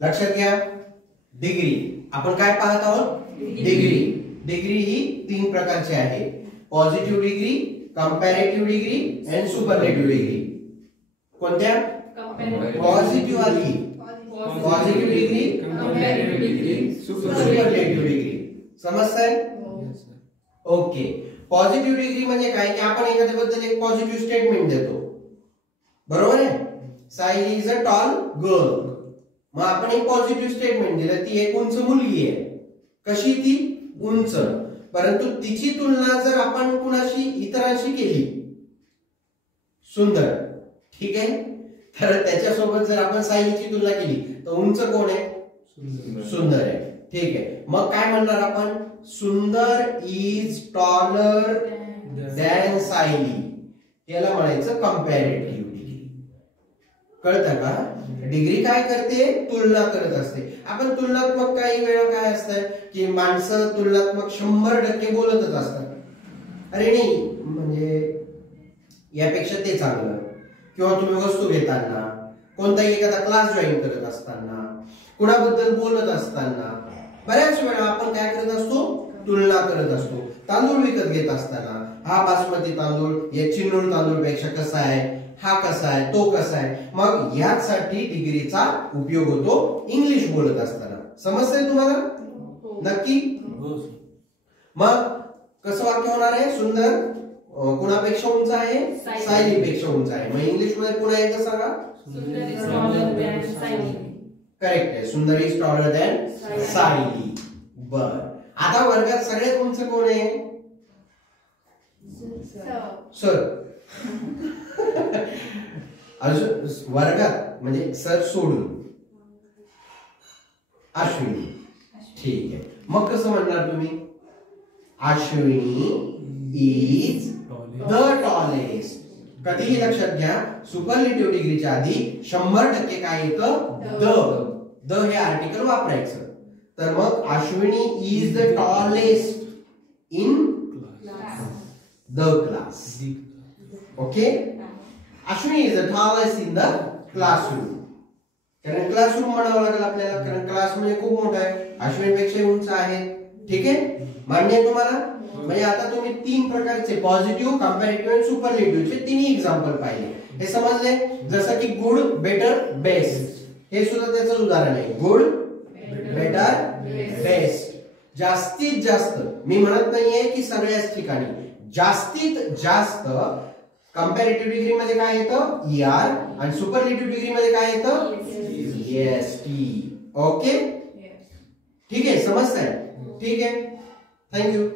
लक्षात घ्या, डिग्री आपण काय पाहत आहोत, डिग्री. डिग्री ही 3 प्रकारची आहे, पॉझिटिव्ह डिग्री, कंपॅरेटिव्ह डिग्री आणि सुपरलेटिव्ह डिग्री. कोणत्या? पॉझिटिव्ह आली, positive degree, comparative degree, superlative degree. समजतंय? ओके. पॉझिटिव्ह डिग्री म्हणजे काय की आपण एखाद्याबद्दल एक पॉझिटिव्ह स्टेटमेंट देतो, बरोबर आहे. Sayali is a tall girl. मग आपण एक पॉझिटिव्ह स्टेटमेंट दिलं, ती एक उंच मुलगी आहे. कशी? ती उंच. परंतु तिची तुलना जर आपण कुणाशी इतरांशी केली, सुंदर, ठीक आहे, तर त्याच्यासोबत जर आपण सायलीची तुलना केली तर उंच कोण आहे? सुंदर आहे. ठीक आहे. मग काय म्हणणार आपण? सुंदर इज टॉलर दॅन सायली. याला म्हणायचं कंपॅरेटिव्ह डिग्री. कळतं का? डिग्री काय करते? तुलना करत असते. आपण तुलनात्मक काही वेळा काय असतं की माणसं तुलनात्मक 100% बोलतच असतात. अरे नाही, म्हणजे यापेक्षा ते चांगलं, किंवा तुम्ही वस्तू घेताना, कोणताही एखादा क्लास जॉईन करत असताना, कुणाबद्दल बोलत असताना बऱ्याच वेळा आपण काय करत असतो? तुलना करत असतो. तांदूळ विकत घेत असताना हा बासमती तांदूळ या चिन्नूर तांदूळ पेक्षा कसा आहे, हा कसा आहे, तो कसा आहे. मग यासाठी डिग्रीचा उपयोग होतो इंग्लिश बोलत असताना. समजतंय तुम्हाला? नक्की. मग कसं वाक्य होणार आहे? सुंदर कुणापेक्षा उंच आहे? सायलीपेक्षा उंच आहे. मग इंग्लिश मध्ये पुन्हा एकदा सांगा. करेक्ट आहे, सुंदर इज टॉलर दॅन सायली. बर. आता वर्गात सगळ्यात उंच कोण आहे? सर. अजून वर्गात म्हणजे सर सोडून अश्विनी. ठीक आहे. मग कसं म्हणणार तुम्ही? Ashwini is the tallest. कधीही लक्षात घ्या, सुपरलेटिव्ह डिग्रीच्या आधी 100% काय येतं? द हे आर्टिकल वापरायचं. तर मग Ashwini is the tallest in the class. Okay. Ashwini is the tallest in the classroom. कारण क्लासरूम म्हणावं लागेल आपल्याला, कारण क्लास म्हणजे खूप मोठा आहे, अश्विनीपेक्षा उंच आहे. ठीक आहे, मान्य आहे तुम्हाला? म्हणजे आता तुम्ही 3 प्रकारचे पॉझिटिव्ह, कंपॅरेटिव्ह आणि सुपरलेटिव्हचे 3 एक्झाम्पल पाहिले. हे समजले? जसं की गुड, बेटर, बेस्ट. हे सुद्धा त्याचं उदाहरण आहे. Good, better, best. जास्तीत जास्त, मी म्हणत नाहीये की सगळ्याच ठिकाणी, जास्तीत जास्त कंपॅरेटिव्ह डिग्री मध्ये काय येतं? ER. आणि सुपरलेटिव्ह डिग्री मध्ये काय येतं? EST. ओके. ठीक आहे, समजतंय? ठीक आहे. थँक्यू.